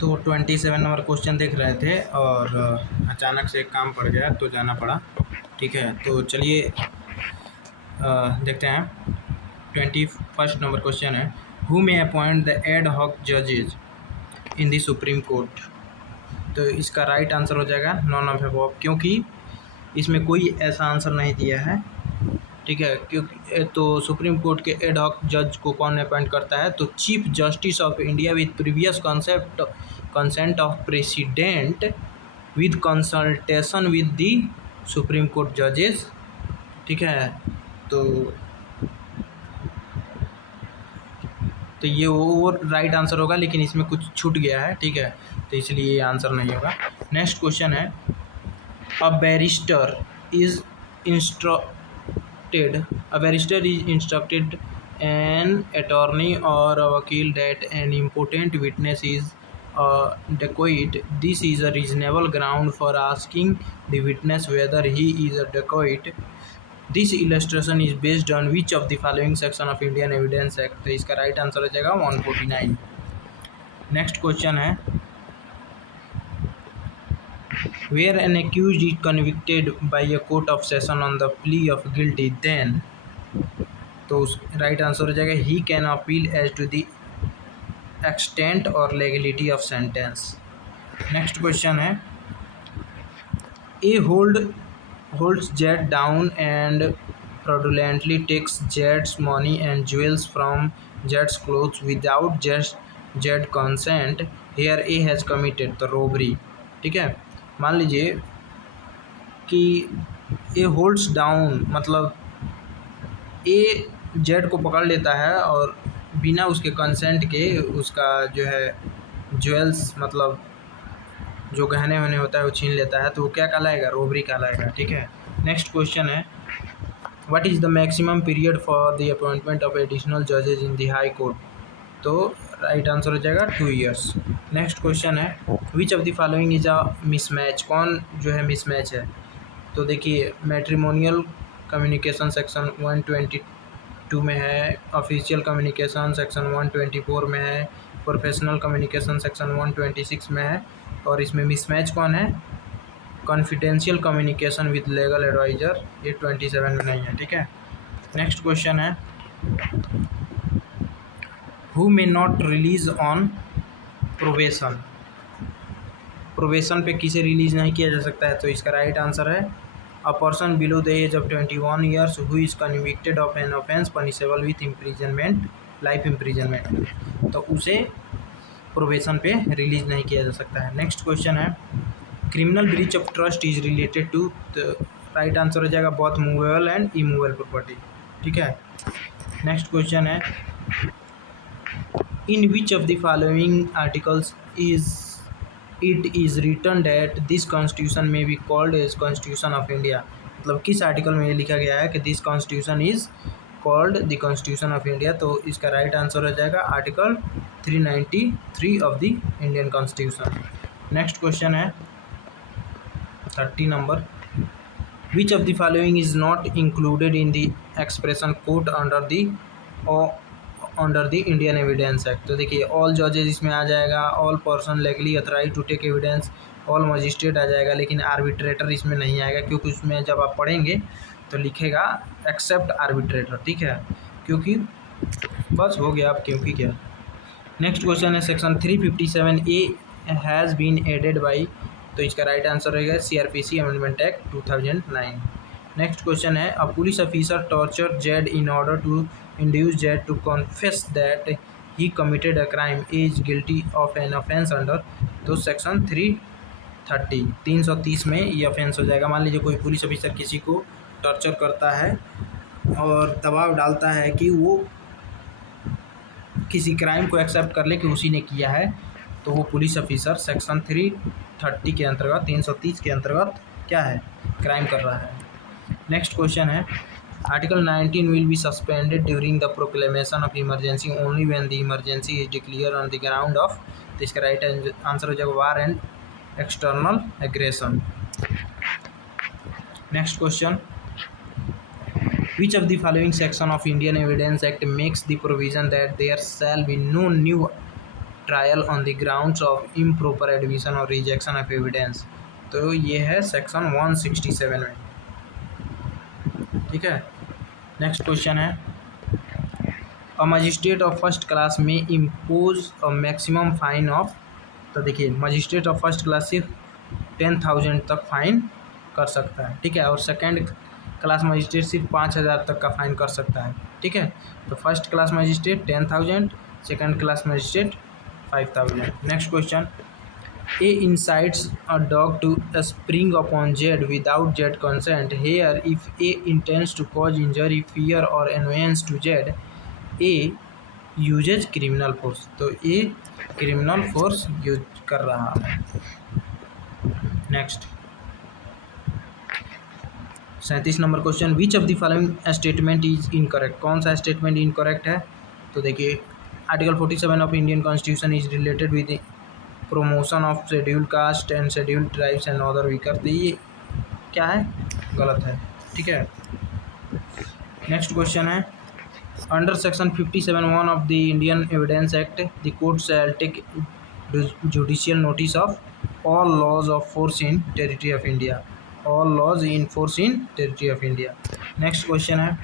तो 27 number question देख रहे थे और अचानक से एक काम पड़ गया तो जाना पड़ा। ठीक है, तो चलिए देखते हैं। 21 नंबर क्वेश्चन है, who may appoint the ad hoc जजेज इन द सुप्रीम कोर्ट। तो इसका राइट आंसर हो जाएगा नॉन ऑफ अबव, क्योंकि इसमें कोई ऐसा आंसर नहीं दिया है। ठीक है, क्योंकि तो सुप्रीम कोर्ट के एड हॉक जज को कौन अपॉइंट करता है, तो chief justice of India with previous consent of president with consultation with the supreme court जजेस। ठीक है, तो ये वो राइट आंसर होगा, लेकिन इसमें कुछ छूट गया है। ठीक है, तो इसलिए ये आंसर नहीं होगा। नेक्स्ट क्वेश्चन है, अ barrister is instructed an attorney or a vakil that an important witness is a dacoit. This is a reasonable ground for asking the witness whether he is a dacoit. This illustration is based on which of the following section of Indian Evidence Act? तो इसका right answer हो जाएगा 149। Next question है, where an accused is convicted by a court of session on the plea of guilty, then तो right answer हो जाएगा he can appeal as to the extent और legality of sentence. Next question है, A holds Z down and fraudulently takes Jed's money and jewels from Jed's clothes without Jed consent. Here A has committed the robbery। ठीक है, मान लीजिए कि ए holds down मतलब ए Z को पकड़ लेता है और बिना उसके कंसेंट के उसका जो है ज्वेल्स मतलब जो गहने वहने होता है वो छीन लेता है, तो वो क्या कहलाएगा, रोबरी कहलाएगा। ठीक है, नेक्स्ट क्वेश्चन है, what is the maximum period for the appointment of additional जजेज इन द हाई कोर्ट। तो राइट आंसर हो जाएगा 2 years। नेक्स्ट क्वेश्चन है, which of the following is a mismatch. कौन जो है मिसमैच है, तो देखिए मैट्रिमोनियल कम्युनिकेशन सेक्शन 122 में है, ऑफिशियल कम्युनिकेशन सेक्शन 124 में है, प्रोफेशनल कम्युनिकेशन सेक्शन 126 में है, और इसमें मिसमैच कौन है, confidential communication with legal advisor, ये 27 में नहीं है। ठीक है, नेक्स्ट क्वेश्चन है, who may not release on probation. Probation पे किसे रिलीज़ नहीं किया जा सकता है, तो इसका राइट आंसर है a person below the age of 21 years who is convicted of an offence punishable with imprisonment, life imprisonment, तो उसे प्रोबेशन पे रिलीज़ नहीं किया जा सकता है। नेक्स्ट क्वेश्चन है, criminal breach of trust is related to, right answer हो जाएगा both movable and immovable property. ठीक है, नेक्स्ट क्वेश्चन है, in which of the following articles it is written that this constitution may be called as constitution of India. मतलब किस article में ये लिखा गया है कि this constitution is called the constitution of India, तो इसका राइट आंसर हो जाएगा article 393 of the Indian constitution. Next question है 30 number, which of the following is not included in the expression court under the Indian evidence act. तो देखिए all जजेज इसमें आ जाएगा, all person legally authorise to take evidence, all magistrate आ जाएगा, लेकिन आर्बिट्रेटर इसमें नहीं आएगा, क्योंकि उसमें जब आप पढ़ेंगे तो लिखेगा एक्सेप्ट आर्बिट्रेटर। ठीक है, क्योंकि बस हो गया आप क्योंकि क्या। नेक्स्ट क्वेश्चन है, section 357A has been added by, तो इसका राइट आंसर रहेगा CRPC amendment act 2009। Next question है, a police officer torture Z in order to induce Z to confess that he committed a crime is guilty of an offence under, तो section 330 में ये offence हो जाएगा। मान लीजिए कोई पुलिस ऑफिसर किसी को टॉर्चर करता है और दबाव डालता है कि वो किसी क्राइम को एक्सेप्ट कर ले कि उसी ने किया है, तो वो पुलिस ऑफिसर सेक्शन 330 के अंतर्गत 330 के अंतर्गत क्या है, क्राइम कर रहा है। नेक्स्ट क्वेश्चन है, article 19 will be suspended during the proclamation of emergency only when the emergency is declare on the ground of, तो इसका राइट आंसर हो जाएगा war and external aggression. Next question, which of the following section of Indian Evidence Act makes the provision that there shall be no new trial on the grounds of improper admission और rejection of evidence. तो ये है section 167 में, ठीक है। Next question है, a magistrate of first class may impose a maximum fine of. तो देखिए मजिस्ट्रेट ऑफ फर्स्ट क्लास सिर्फ 10,000 तक फाइन कर सकता है, ठीक है, और सेकेंड क्लास मजिस्ट्रेट सिर्फ 5,000 तक का फाइन कर सकता है, ठीक है। तो first class magistrate 10,000, second class magistrate 5,000। Next question, A incites a dog to spring upon Z without Z consent. Here, if A intends to cause injury, fear, or annoyance to Z, A uses criminal force। तो A criminal force use कर रहा है। Next 37 number question, which of the following statement is incorrect. कौन सा statement incorrect है? तो देखिए article 47 of Indian constitution is related with promotion of scheduled caste and scheduled tribes and other weaker. तो ये क्या है? गलत है, ठीक है। नेक्स्ट क्वेश्चन है, under section 57(1) of the Indian evidence Act the court shall take judicial notice of all laws of force in territory of India. All laws in force in territory of India. Next question है,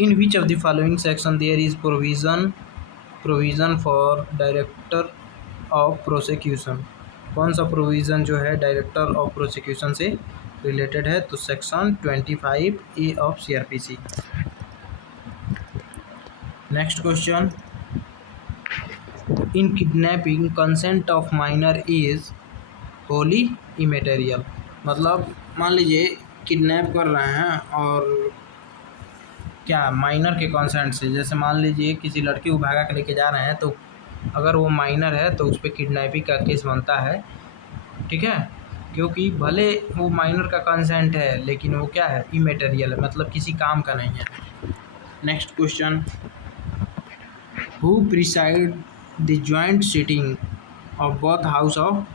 in which of the following section there is provision for director of prosecution. कौन सा provision जो है director of prosecution से related है? तो section 25A of CRPC। Next question, in kidnapping consent of minor is wholly immaterial. मतलब मान लीजिए किडनैप कर रहे हैं और क्या माइनर के कंसेंट से, जैसे मान लीजिए किसी लड़की को भागा के लेके जा रहे हैं, तो अगर वो माइनर है तो उस पर किडनैपिंग का केस बनता है, ठीक है, क्योंकि भले वो माइनर का कंसेंट है लेकिन वो क्या है? इमेटेरियल है, मतलब किसी काम का नहीं है। Next question, who preside the joint sitting of both house of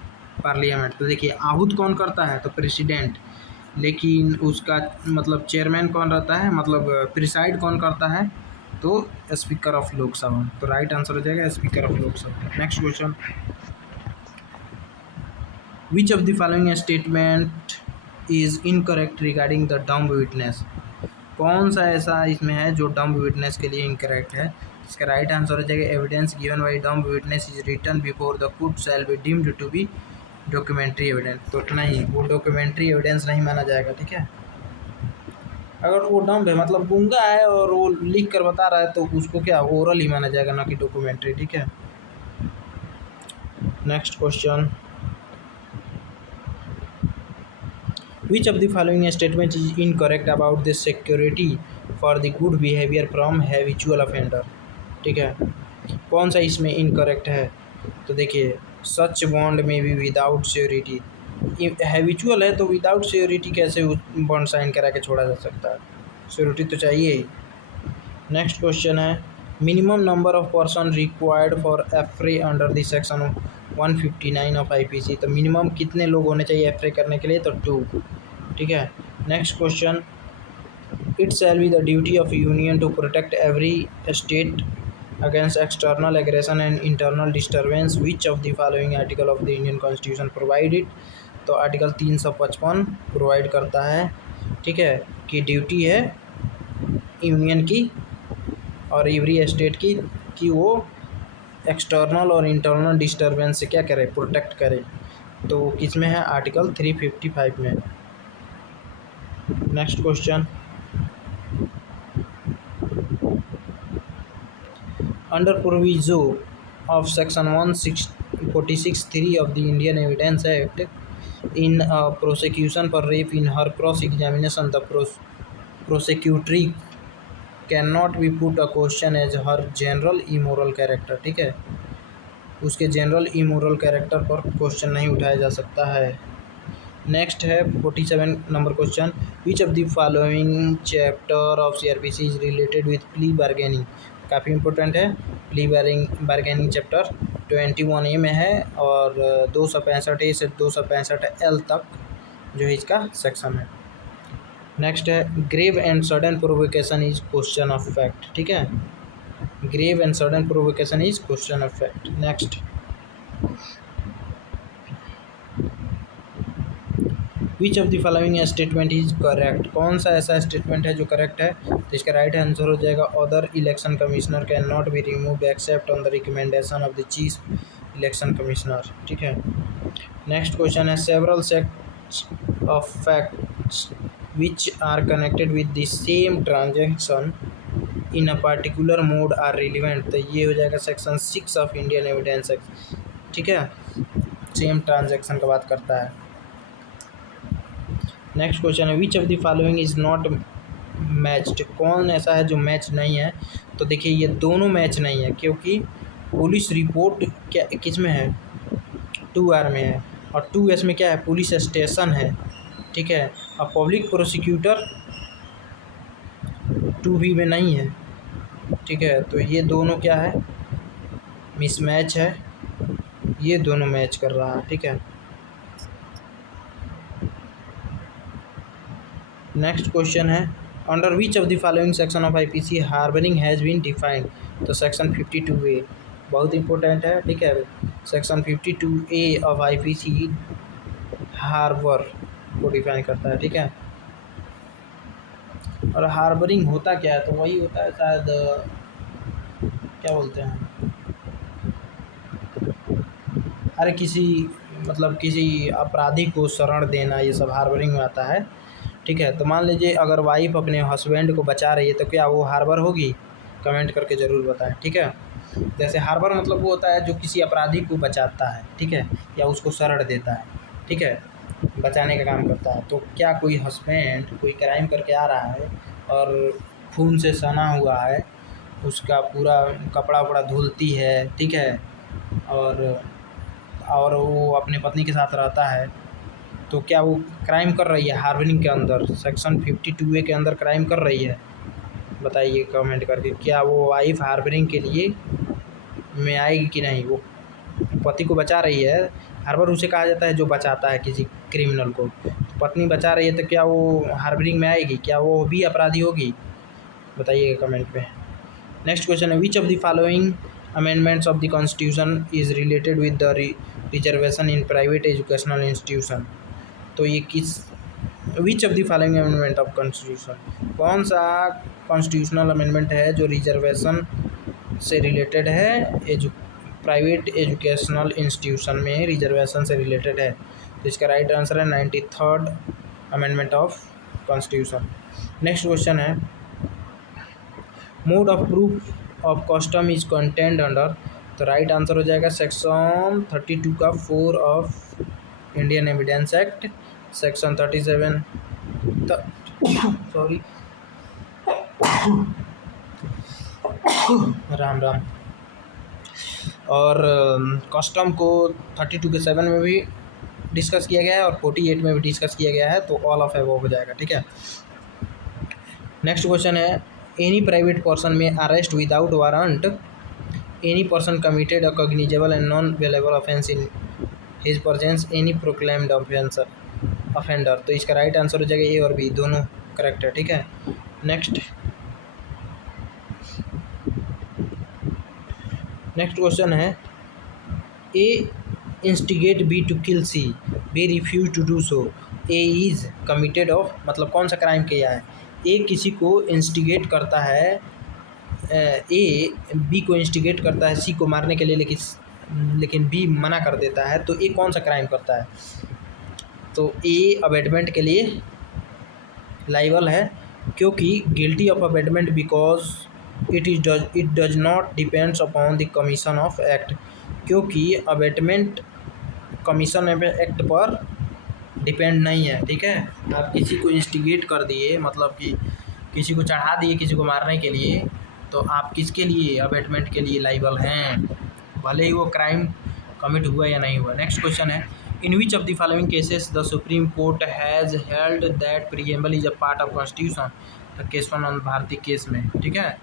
parliament. तो देखिए आहूत कौन करता है? तो प्रेसिडेंट, लेकिन उसका मतलब चेयरमैन कौन रहता है, मतलब प्रिसाइड कौन करता है? तो स्पीकर ऑफ लोकसभा। तो राइट आंसर हो जाएगा speaker of Lok Sabha. Next question, which of the following statement is incorrect regarding the dumb witness. कौन सा ऐसा इसमें है जो डम्ब विटनेस के लिए इनकरेक्ट है? इसका राइट आंसर हो जाएगा evidence given by dumb witness is written before the court shall be deemed to be documentary evidence. तो नहीं, वो डॉक्यूमेंट्री एविडेंस नहीं माना जाएगा, ठीक है। अगर वो डम्ब है मतलब गूंगा है और वो लिख कर बता रहा है तो उसको क्या ओरल ही माना जाएगा, ना कि डॉक्यूमेंट्री, ठीक है। Next question, which of the following statement is incorrect about the security for the good behaviour from habitual offender. ठीक है, कौन सा इसमें इनकरेक्ट है? तो देखिए सच बॉन्ड में भी विदाउट श्योरिटी, हैबिचुअल है तो विदाउट श्योरिटी कैसे बॉन्ड साइन करा के छोड़ा जा सकता है? श्योरिटी तो चाहिए ही। नेक्स्ट क्वेश्चन है, minimum number of person required for affray under the section 159 of IPC। तो मिनिमम कितने लोग होने चाहिए एफ्रे करने के लिए? तो 2, ठीक है। Next question, it shall be the duty of union to protect every state against external aggression and internal disturbance, which of the following article of the Indian constitution provided. तो आर्टिकल 355 प्रोवाइड करता है, ठीक है, कि duty है union की और every state की कि वो एक्सटर्नल और इंटरनल डिस्टर्बेंस से क्या करे? प्रोटेक्ट करे। तो किस में है? आर्टिकल 355 में। Next question, under proviso of section 146(3) of the Indian evidence act in prosecution for rape, in her cross examination the prosecutory cannot be put a question as her general immoral character। ठीक है, उसके general immoral character पर question नहीं उठाया जा सकता है। Next है 47 number question, which of the following chapter of CRPC is related with plea bargaining. काफ़ी इंपॉर्टेंट है, प्ली बार्गेनिंग चैप्टर 21A में है और 265A से 265L तक जो है इसका सेक्शन है। नेक्स्ट है, grave and sudden provocation is question of fact. ठीक है, grave and sudden provocation is question of fact. Next which of the following statement is correct, कौन सा ऐसा स्टेटमेंट है जो करेक्ट है? तो इसका राइट आंसर हो जाएगा other election commissioner can not be removed except on the recommendation of the chief election commissioner. ठीक है, नेक्स्ट क्वेश्चन है several sets of facts which are connected with the same transaction in a particular mode are relevant. तो ये हो जाएगा section 6 of Indian evidence act. ठीक है, same transaction का बात करता है। नेक्स्ट क्वेश्चन है which of the following is not matched, कौन ऐसा है जो मैच नहीं है? तो देखिए ये दोनों मैच नहीं है, क्योंकि पुलिस रिपोर्ट क्या किस में है? 2R में है, और 2S में क्या है? पुलिस स्टेशन है। ठीक है, और पब्लिक प्रोसिक्यूटर 2B में नहीं है। ठीक है, तो ये दोनों क्या है? मिसमैच है, ये दोनों मैच कर रहा है। ठीक है, नेक्स्ट क्वेश्चन है under which of the following section of IPC harbouring has been defined. तो सेक्शन 52A बहुत इंपॉर्टेंट है। ठीक है, section 52A of IPC harbour को डिफाइन करता है। ठीक है, और हार्बरिंग होता क्या है? तो वही होता है शायद, क्या बोलते हैं, अरे किसी मतलब किसी अपराधी को शरण देना, ये सब हार्बरिंग में आता है। ठीक है, तो मान लीजिए अगर वाइफ अपने हस्बैंड को बचा रही है तो क्या वो हार्बर होगी? कमेंट करके ज़रूर बताएं। ठीक है, जैसे हार्बर मतलब वो होता है जो किसी अपराधी को बचाता है। ठीक है, या उसको शरण देता है। ठीक है, बचाने का काम करता है। तो क्या कोई हस्बैंड कोई क्राइम करके आ रहा है और खून से सना हुआ है, उसका पूरा कपड़ा वपड़ा धुलती है। ठीक है, और वो अपनी पत्नी के साथ रहता है, तो क्या वो क्राइम कर रही है हार्बरिंग के अंदर? सेक्शन 52A के अंदर क्राइम कर रही है? बताइए कमेंट करके, क्या वो वाइफ हार्बरिंग के लिए में आएगी कि नहीं? वो पति को बचा रही है, हार्बर उसे कहा जाता है जो बचाता है किसी क्रिमिनल को। तो पत्नी बचा रही है तो क्या वो हार्बरिंग में आएगी? क्या वो भी अपराधी होगी? बताइएगा कमेंट पे। नेक्स्ट क्वेश्चन है which of the following amendments of the constitution is related with the reservation in private educational institution. तो ये किस विच of the following amendment of constitution, कौन सा कॉन्स्टिट्यूशनल अमेंडमेंट है जो रिजर्वेशन से रिलेटेड है? प्राइवेट एजुकेशनल इंस्टीट्यूशन में रिजर्वेशन से रिलेटेड है। तो इसका राइट आंसर है 93rd amendment of constitution. Next question है mode of proof of custom is content under. तो राइट आंसर हो जाएगा सेक्शन 32 का 4 of Indian evidence act, section 37 sorry Ram Ram. और कस्टम को 32 के 7 में भी डिस्कस किया गया है और 48 में भी डिस्कस किया गया है, तो ऑल ऑफ एबव हो जाएगा। ठीक है, नेक्स्ट क्वेश्चन है एनी प्राइवेट पर्सन में arrest without warrant any person committed a cognizable and non वेलेबल offence in his presence any proclaimed offender. तो इसका राइट आंसर हो जाएगा ए और बी, दोनों करेक्ट है। ठीक है, नेक्स्ट क्वेश्चन है A instigate B to kill C, B refuse to do so, A is committed of, मतलब कौन सा क्राइम किया है? ए किसी को इंस्टिगेट करता है, ए बी को इंस्टिगेट करता है सी को मारने के लिए, लेकिन बी मना कर देता है, तो ए कौन सा क्राइम करता है? तो ए अबेटमेंट के लिए लाइबल है, क्योंकि guilty of abetment because it does not depends upon the commission of act, क्योंकि अबेटमेंट कमीशन एक्ट पर डिपेंड नहीं है। ठीक है, आप किसी को इंस्टिगेट कर दिए, मतलब कि किसी को चढ़ा दिए किसी को मारने के लिए, तो आप किसके लिए? अबेटमेंट के लिए लाइबल हैं, भले ही वो क्राइम कमिट हुआ या नहीं हुआ। नेक्स्ट क्वेश्चन है in which of the following cases the supreme court has held that preamble is a part of constitution. तो केशवानंद भारती केस में, ठीक है,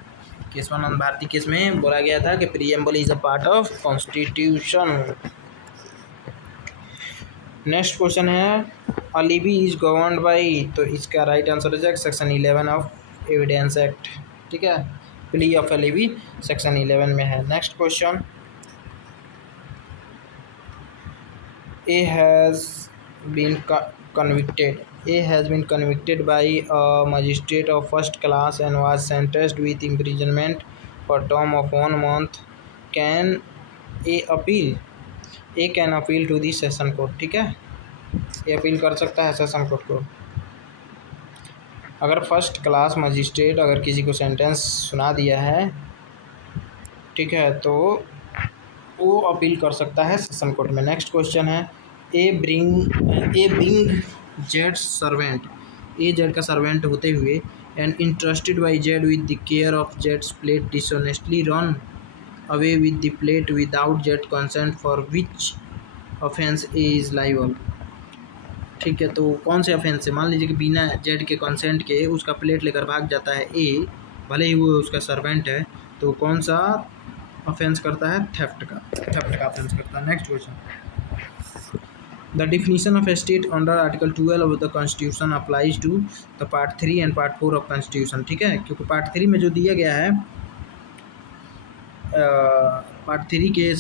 केशवानंद भारती केस में बोला गया था कि preamble is a part of constitution. Next question है अलीबी इज गवर्नड बाई, तो इसका राइट आंसर हो जाएगा सेक्शन 11 ऑफ एविडेंस एक्ट। ठीक है, प्ली ऑफ अलीबी सेक्शन 11 में है। Next question A has been convicted. A has been convicted by a magistrate of first class and was sentenced with imprisonment for term of 1 month. Can A appeal? A can appeal to the session court. ठीक है, ये appeal कर सकता है session court को। अगर first class magistrate अगर किसी को सेंटेंस सुना दिया है, ठीक है, तो वो अपील कर सकता है सेशन कोर्ट में। नेक्स्ट क्वेश्चन है ए बिंग जेड सर्वेंट। ए जेड का सर्वेंट होते हुए and interested by Z with the care of Jades plate dishonestly run away with the plate without Z consent for which offence A is liable. ठीक है, तो कौन से offence से, मान लीजिए कि बिना जेड के कंसेंट के उसका प्लेट लेकर भाग जाता है ए, भले ही वो उसका सर्वेंट है, तो कौन सा ऑफेंस करता है? थेफ्ट का ऑफेंस करता है। Next question, the definition of state under article 12 of the constitution applies to the part 3 and part 4 of constitution. ठीक है, क्योंकि पार्ट 3 में जो दिया गया है, पार्ट 3 के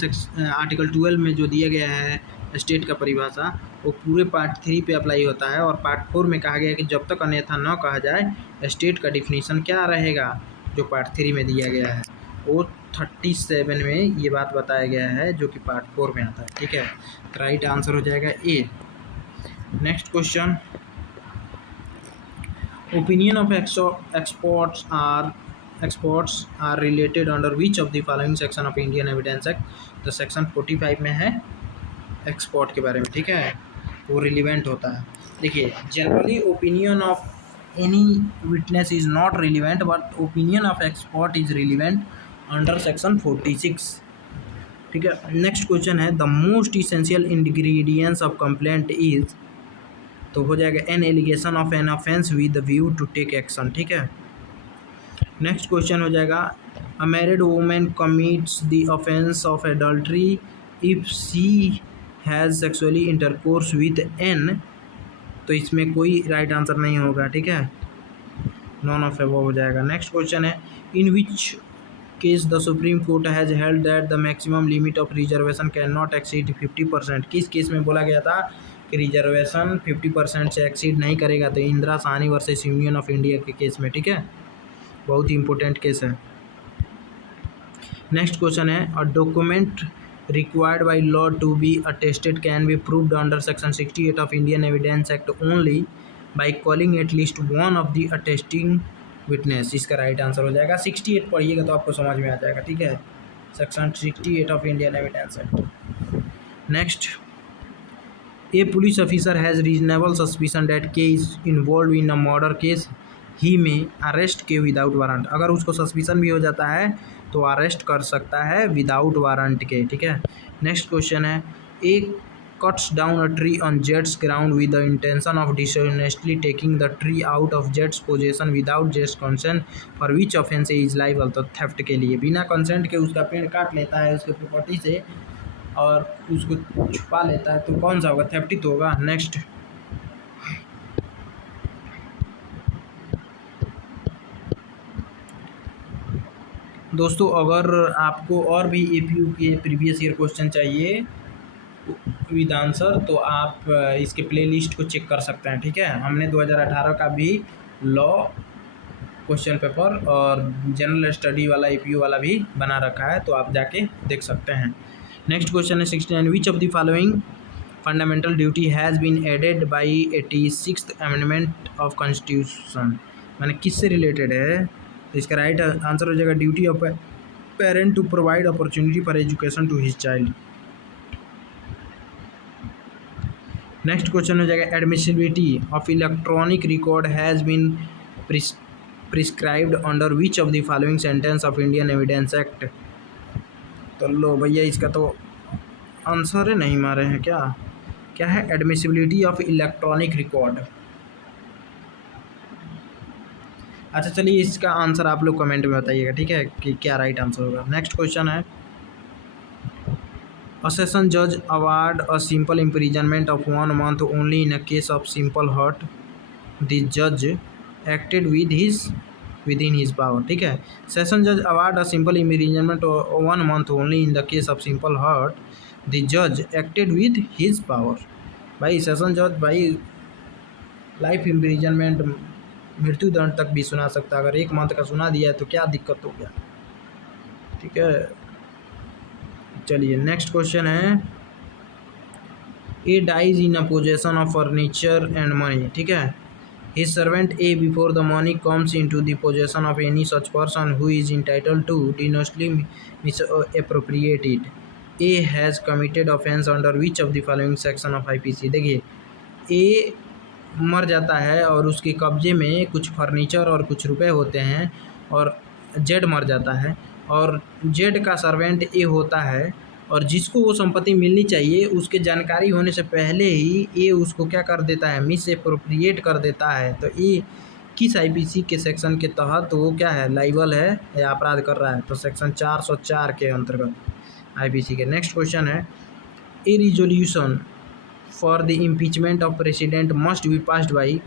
आर्टिकल 12 में जो दिया गया है स्टेट का परिभाषा, वो पूरे पार्ट 3 पे अप्लाई होता है। और पार्ट 4 में कहा गया है कि जब तक अन्यथा न कहा जाए स्टेट का डिफिनीशन क्या रहेगा, जो पार्ट 3 में दिया गया है, वो 37 में ये बात बताया गया है, जो कि पार्ट 4 में आता है। ठीक है, तो राइट आंसर हो जाएगा A. Next question, opinion of experts are related under which of the following section of Indian evidence act. तो सेक्शन 45 में है एक्सपोर्ट के बारे में। ठीक है, वो रिलीवेंट होता है। देखिए, generally opinion of any witness is not relevant, but opinion of export is relevant under section 46। ठीक है, नेक्स्ट क्वेश्चन है the most essential ingredients of complaint is, तो हो जाएगा an allegation of an offence with view to take action. ठीक है, next question हो जाएगा a married women commits the offence of adultery if she has sexually intercourse with an, तो इसमें कोई राइट आंसर नहीं होगा। ठीक है, नॉन ऑफ एबव हो जाएगा। नेक्स्ट क्वेश्चन है in which case the supreme court has held that the maximum limit of reservation can not exceed 50%। किस केस में बोला गया था कि रिजर्वेशन 50% से एक्सीड नहीं करेगा? तो Indira Sahni versus union of India के केस में। ठीक है, बहुत ही इंपॉर्टेंट केस है। नेक्स्ट क्वेश्चन है a document required by law to be attested can be proved under section 68 of Indian Evidence Act only by calling at least one of the attesting witness। इसका right answer हो जाएगा 68 पढ़िएगा तो आपको समझ में आ जाएगा। ठीक है, section 68 of Indian evidence act. Next, a police officer has reasonable suspicion that K is involve in a murder case he may arrest के विदाउट वारंट। अगर उसको सस्पिशन भी हो जाता है तो अरेस्ट कर सकता है विदाउट वारंट के। ठीक है, नेक्स्ट क्वेश्चन है ए cuts down a tree on jets ground with the intention of dishonestly taking the tree out of jets possession without jets consent for which offence is liable. तो theft के लिए बिना consent के उसका पेड़ काट लेता है उसके प्रॉपर्टी से और उसको छुपा लेता है, तो कौन सा होगा? थेफ्ट ही तो होगा। नेक्स्ट, दोस्तों अगर आपको और भी एपीयू के प्रीवियस ईयर क्वेश्चन चाहिए विद आंसर तो आप इसके प्लेलिस्ट को चेक कर सकते हैं। ठीक है, हमने 2018 का भी लॉ क्वेश्चन पेपर और जनरल स्टडी वाला एपीयू वाला भी बना रखा है, तो आप जाके देख सकते हैं। नेक्स्ट क्वेश्चन है 69 which of the following fundamental duty has been added by 86th amendment of constitution. मैंने किससे रिलेटेड है? तो इसका राइट आंसर हो जाएगा duty of parent to provide opportunity for education to his child. Next question हो जाएगा admissibility of electronic record has been prescribed under which of the following sentence of Indian evidence act. तो लो भैया, इसका तो answer है नहीं मारे हैं क्या है? Admissibility of electronic record. अच्छा चलिए, इसका आंसर आप लोग कमेंट में बताइएगा। ठीक है, कि क्या राइट आंसर होगा। नेक्स्ट क्वेश्चन है अ सेशन जज award a simple imprisonment of 1 month only in a case of simple hurt the जज acted within his power. ठीक है, सेशन जज award a simple imprisonment 1 month only in the case of simple hurt the जज acted with his power. भाई session जज भाई life imprisonment मृत्यु दंड तक भी सुना सकता है। अगर 1 मंथ का सुना दिया है तो क्या दिक्कत हो गया। ठीक है, चलिए नेक्स्ट क्वेश्चन है, A dies in a possession of furniture and money. ठीक है, his servant A before the money comes into the possession of any such person who is entitled to denously misappropriate it. A has committed offence under which of the following section of IPC। देखिए A मर जाता है और उसके कब्जे में कुछ furniture और कुछ रुपए होते हैं, और जेड मर जाता है और जेड का सर्वेंट ए होता है, और जिसको वो संपत्ति मिलनी चाहिए उसके जानकारी होने से पहले ही ये उसको क्या कर देता है, मिस एप्रोप्रिएट कर देता है। तो ये किस आईपीसी के सेक्शन के तहत वो क्या है, लाइबल है या अपराध कर रहा है? तो सेक्शन 404 के अंतर्गत आईपीसी के। नेक्स्ट क्वेश्चन है, a resolution for the impeachment of president must be passed by.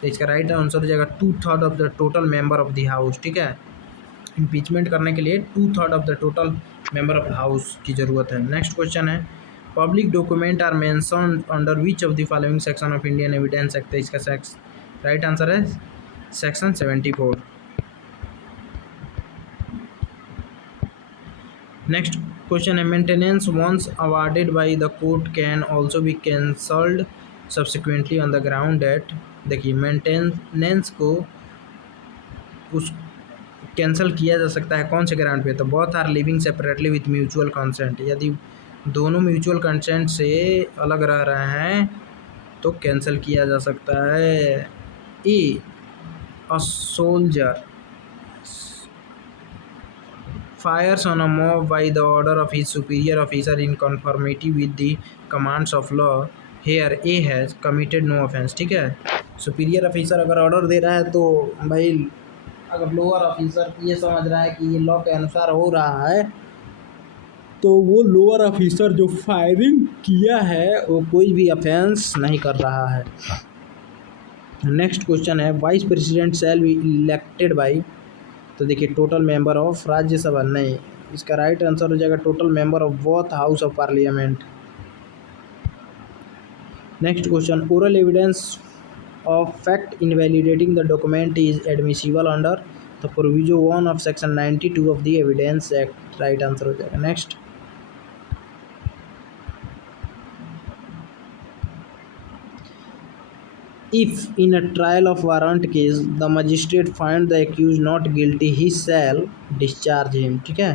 तो इसका राइट आंसर हो जाएगा 2/3 of the total member of the house. ठीक है, इम्पीचमेंट करने के लिए 2/3 of the total member of house की ज़रूरत है। नेक्स्ट क्वेश्चन है, public document are mentioned under which of the following section of Indian evidence act. इसका राइट आंसर है सेक्शन 74। नेक्स्ट क्वेश्चन है, maintenance once awarded by the court can also be cancelled subsequently on the ground date. देखिए maintenance को उस cancel किया जा सकता है कौन से ग्राउंड पे? तो both are living separately with mutual consent. यदि दोनों म्यूचुअल कंसेंट से अलग रह रहे हैं तो कैंसिल किया जा सकता है। A a soldier fires on a mob by the order of his superior officer in conformity with the commands of law, here A has committed no offense। ठीक है, सुपीरियर ऑफिसर अगर ऑर्डर दे रहा है तो भाई अगर लोअर ऑफिसर ये समझ रहा है कि ये लॉ के अनुसार हो रहा है तो वो लोअर ऑफिसर जो फायरिंग किया है वो कोई भी ऑफेंस नहीं कर रहा है। नेक्स्ट क्वेश्चन है, vice president shall be elected by. तो देखिए टोटल मेंबर ऑफ राज्यसभा नहीं, इसका राइट आंसर हो जाएगा total member of both house of parliament. Next question, oral evidence of fact invalidating the document is admissible under the proviso 1 of section 92 of the evidence act. Right answer हो जाएगा। Next, if in a trial of warrant case the magistrate find the accused not guilty he shall discharge him। ठीक है,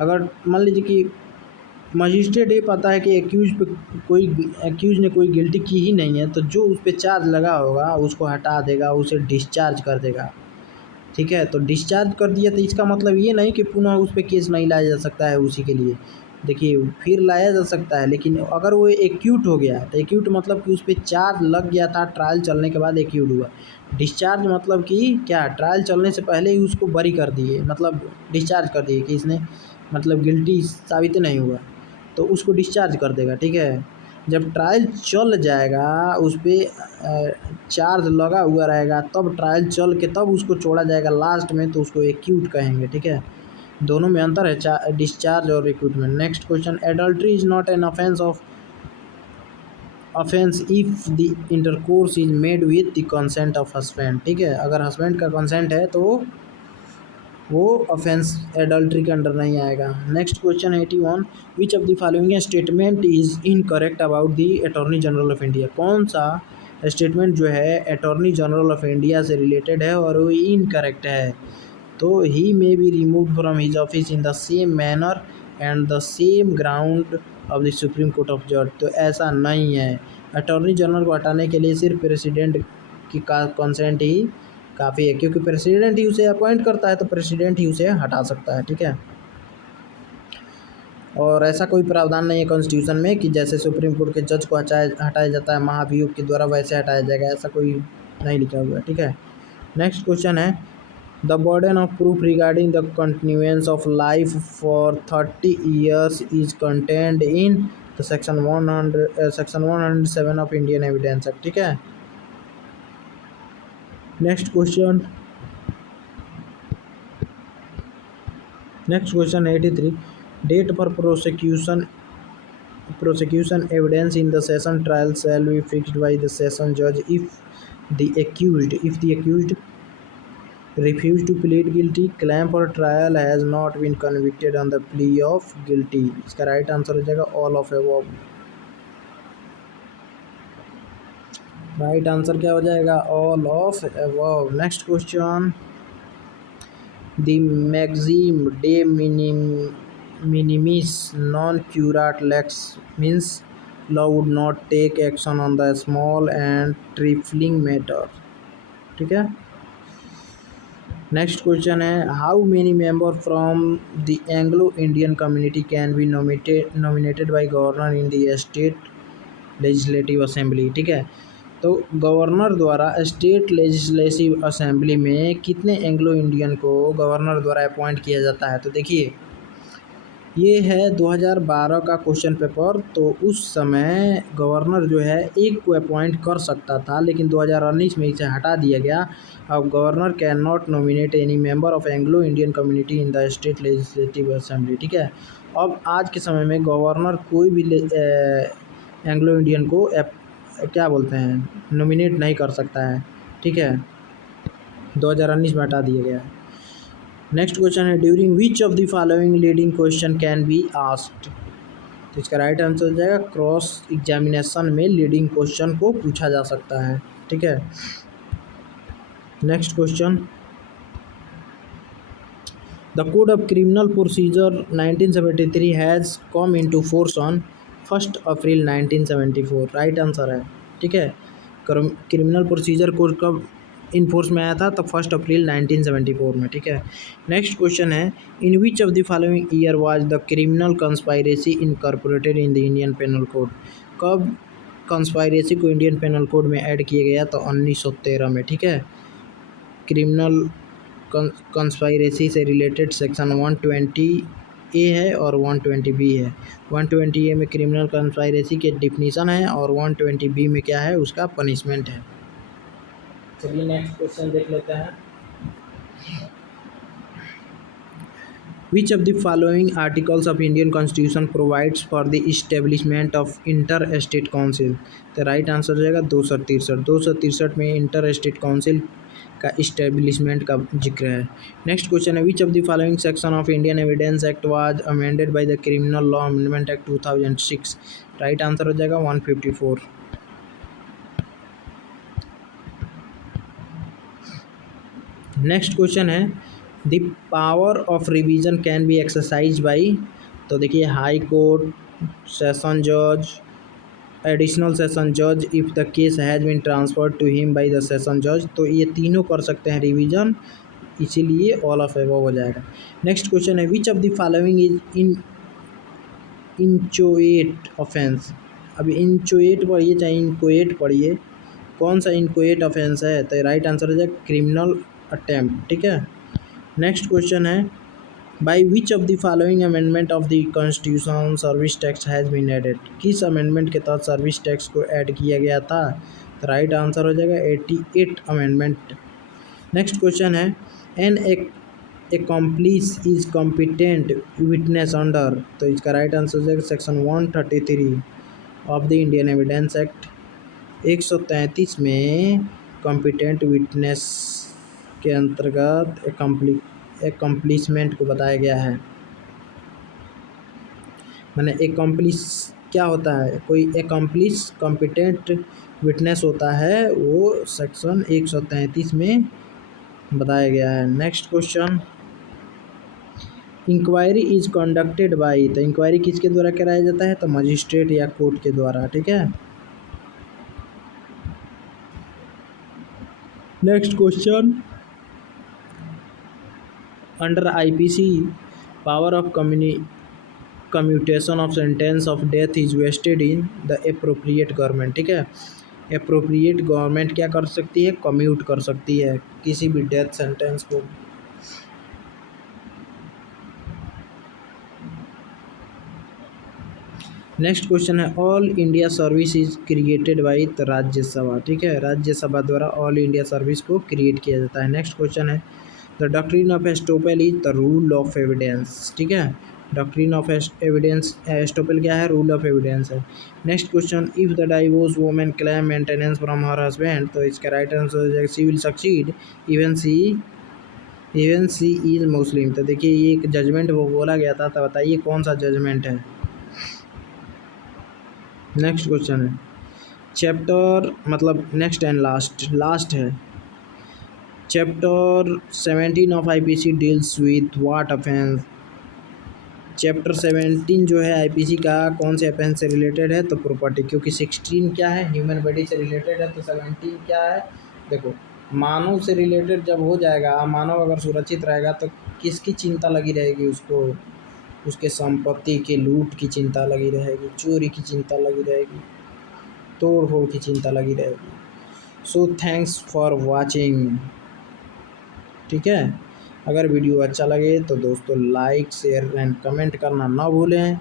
अगर मान लीजिए कि magistrate ये पता है कि एक्यूज ने कोई गिल्टी की ही नहीं है तो जो उस पर चार्ज लगा होगा उसको हटा देगा, उसे डिस्चार्ज कर देगा। ठीक है, तो डिस्चार्ज कर दिया तो इसका मतलब ये नहीं कि पुनः उस पर केस नहीं लाया जा सकता है उसी के लिए। देखिए फिर लाया जा सकता है, लेकिन अगर वो एक्यूट हो गया तो एक्यूट मतलब कि उस पर चार्ज लग गया था, ट्रायल चलने के बाद एक्यूट हुआ। डिस्चार्ज मतलब कि क्या, ट्रायल चलने से पहले ही उसको बरी कर दिए, मतलब डिस्चार्ज कर दिए कि इसने मतलब गिल्टी साबित नहीं हुआ तो उसको डिस्चार्ज कर देगा। ठीक है, जब ट्रायल चल जाएगा उस पर चार्ज लगा हुआ रहेगा तब ट्रायल चल के तब उसको छोड़ा जाएगा लास्ट में, तो उसको एक्यूट कहेंगे। ठीक है, दोनों में अंतर है डिस्चार्ज और recruitment. Next question, adultery is not an offence if the intercourse is made with the consent of husband. ठीक है, अगर हस्बैंड का कंसेंट है तो वो ऑफेंस एडल्ट्री के अंडर नहीं आएगा। Next question 81, which of the following statement is incorrect about the attorney general of India. कौन सा स्टेटमेंट जो है अटॉर्नी जनरल ऑफ इंडिया से रिलेटेड है और वो इनकरेक्ट है? तो he may be removed from his office in the same manner and the same ground of the supreme court of जज। तो ऐसा नहीं है, अटॉर्नी जनरल को हटाने के लिए सिर्फ प्रेसिडेंट की कंसेंट ही काफ़ी है, क्योंकि प्रेसिडेंट ही उसे अपॉइंट करता है तो प्रेसिडेंट ही उसे हटा सकता है। ठीक है, और ऐसा कोई प्रावधान नहीं है कॉन्स्टिट्यूशन में कि जैसे सुप्रीम कोर्ट के जज को हटाया जाता है महाभियोग के द्वारा वैसे हटाया जाएगा, ऐसा कोई नहीं लिखा हुआ है। ठीक है, नेक्स्ट क्वेश्चन है, the burden of proof regarding the continuance of life for 30 years is contained in the section 107 of Indian evidence act. ठीक है, next question 83, date for prosecution prosecution evidence in the session trial shall be fixed by the session judge if the accused refused to plead guilty, claim for trial has not been convicted on the plea of guilty। इसका right answer हो जाएगा all of above. Right answer क्या हो जाएगा? All of above. Next question, the maxim de minimis non curat lex means law would not take action on the small and trifling matter। ठीक है। Next question है, how many member from the Anglo Indian community can be nominated by governor in the state legislative assembly. ठीक है, तो governor द्वारा state legislative assembly में कितने Anglo Indian को गवर्नर द्वारा अपॉइंट किया जाता है? तो देखिए, ये है 2012 का क्वेश्चन पेपर। तो उस समय गवर्नर जो है एक को अपॉइंट कर सकता था, लेकिन 2019 में इसे हटा दिया गया। अब governor can not nominate any member of Anglo Indian community in the state legislative assembly. ठीक है, अब आज के समय में गवर्नर कोई भी एंग्लो इंडियन को क्या बोलते हैं, नॉमिनेट नहीं कर सकता है। ठीक है, 2019 में हटा दिया गया है। नेक्स्ट क्वेश्चन है, during which of the following leading question can be asked. तो इसका राइट आंसर हो जाएगा क्रॉस एग्जामिनेशन में लीडिंग क्वेश्चन को पूछा जा सकता है। ठीक है। Next question, the code of criminal procedure 1973 has come into force on 1 April 1974। Right answer है। ठीक है, क्रिमिनल प्रोसीजर कोड कब इन फोर्स में आया था? तो 1 अप्रैल 1974 में। ठीक है। नेक्स्ट क्वेश्चन है, in which of the following year was the criminal conspiracy incorporated in the Indian penal code. कब कंस्पायरेसी को इंडियन पेनल कोड में ऐड किया गया? तो 1913 में। ठीक है, क्रिमिनल कंस्पायरेसी से रिलेटेड सेक्शन 120A है और 120B है। 120A में क्रिमिनल कंस्पायरेसी के डिफिनीशन है और 120B में क्या है, उसका पनिशमेंट है। चलिए नेक्स्ट क्वेश्चन देख लेते हैं। Which of the following articles of Indian Constitution provides for the establishment of inter-state council? तो राइट आंसर हो जाएगा 263। 263 में इंटर स्टेट काउंसिल का इस्टेब्लिशमेंट का जिक्र है। नेक्स्ट क्वेश्चन है, which of the following section of Indian evidence act was amended by the criminal law amendment act 2006। Right answer हो जाएगा 154। नेक्स्ट क्वेश्चन है, the power of revision can be exercise by. तो देखिए, high court, session जज, additional session जज if the case has been transferred to him by the session जज। तो ये तीनों कर सकते हैं रिवीजन, इसीलिए ऑल ऑफ अबव हो जाएगा। नेक्स्ट क्वेश्चन है, which of the following is inchoate offence. अभी इंचोएट पढ़िए चाहे इनकोएट पढ़िए, कौन सा इनकोएट ऑफेंस है? तो राइट आंसर हो जाएगा क्रिमिनल अटेम्प्ट। ठीक है। नेक्स्ट क्वेश्चन है, by which of the following amendment of the constitution service tax has been added. किस अमेंडमेंट के तहत सर्विस टैक्स को ऐड किया गया था? तो राइट आंसर हो जाएगा 88 अमेंडमेंट। नेक्स्ट क्वेश्चन है, an accomplice is competent witness under. तो इसका राइट आंसर हो जाएगा section 133 of the Indian evidence act. 133 में कॉम्पिटेंट विटनेस के अंतर्गत एकम्प्लिशमेंट को बताया गया है। मैंने एकम्प्लिश क्या होता है? कोई एकम्प्लिश कॉम्पिटेंट विटनेस होता है, वो सेक्शन 133 में बताया गया है। Next question, inquiry is conducted by. तो इंक्वायरी किसके द्वारा कराया जाता है? तो मजिस्ट्रेट या कोर्ट के द्वारा। ठीक है। Next question, under IPC power of commutation of sentence of death is vested in the appropriate government. ठीक है, एप्रोप्रिएट गवर्नमेंट क्या कर सकती है? कम्यूट कर सकती है किसी भी डेथ सेंटेंस को। नेक्स्ट क्वेश्चन है, all India service is created by Rajya Sabha. ठीक है, राज्यसभा द्वारा ऑल इंडिया सर्विस को क्रिएट किया जाता है। नेक्स्ट क्वेश्चन है, the doctrine of estoppel is the rule of evidence. ठीक है, डॉक्ट्रिन ऑफ एविडेंस, एस्टोपल क्या है, रूल ऑफ एविडेंस है। Next question, if the divorce woman claim maintenance from her husband, तो इसका राइट आंसर हो जाएगा she will succeed even she is Muslim. तो देखिए ये एक जजमेंट वो बोला गया था, तो बताइए कौन सा जजमेंट है। नेक्स्ट क्वेश्चन है चैप्टर मतलब नेक्स्ट एंड लास्ट है, chapter 17 of IPC deals with what offence. Chapter 17 जो है आईपीसी का कौन से ऑफेंस से रिलेटेड है, तो प्रॉपर्टी, क्योंकि 16 क्या है, ह्यूमन बॉडी से रिलेटेड है, तो 17 क्या है, देखो मानव से रिलेटेड जब हो जाएगा, मानव अगर सुरक्षित रहेगा तो किसकी चिंता लगी रहेगी उसको, उसके संपत्ति के लूट की चिंता लगी रहेगी, चोरी की चिंता लगी रहेगी, तोड़ फोड़ की चिंता लगी रहेगी। So thanks for watching. ठीक है, अगर वीडियो अच्छा लगे तो दोस्तों लाइक शेयर एंड कमेंट करना ना भूलें।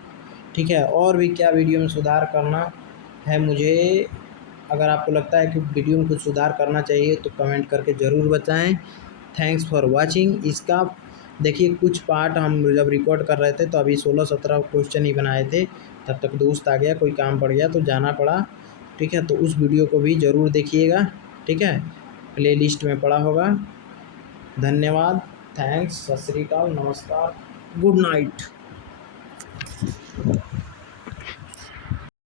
ठीक है, और भी क्या वीडियो में सुधार करना है मुझे, अगर आपको लगता है कि वीडियो में कुछ सुधार करना चाहिए तो कमेंट करके ज़रूर बताएं। Thanks for watching. इसका देखिए कुछ पार्ट हम जब रिकॉर्ड कर रहे थे तो अभी 16-17 क्वेश्चन ही बनाए थे, तब तक दोस्त आ गया, कोई काम पड़ गया तो जाना पड़ा। ठीक है, तो उस वीडियो को भी ज़रूर देखिएगा। ठीक है, प्ले लिस्ट में पड़ा होगा। धन्यवाद, थैंक्स, सत श्री अकाल, नमस्कार, गुड नाइट।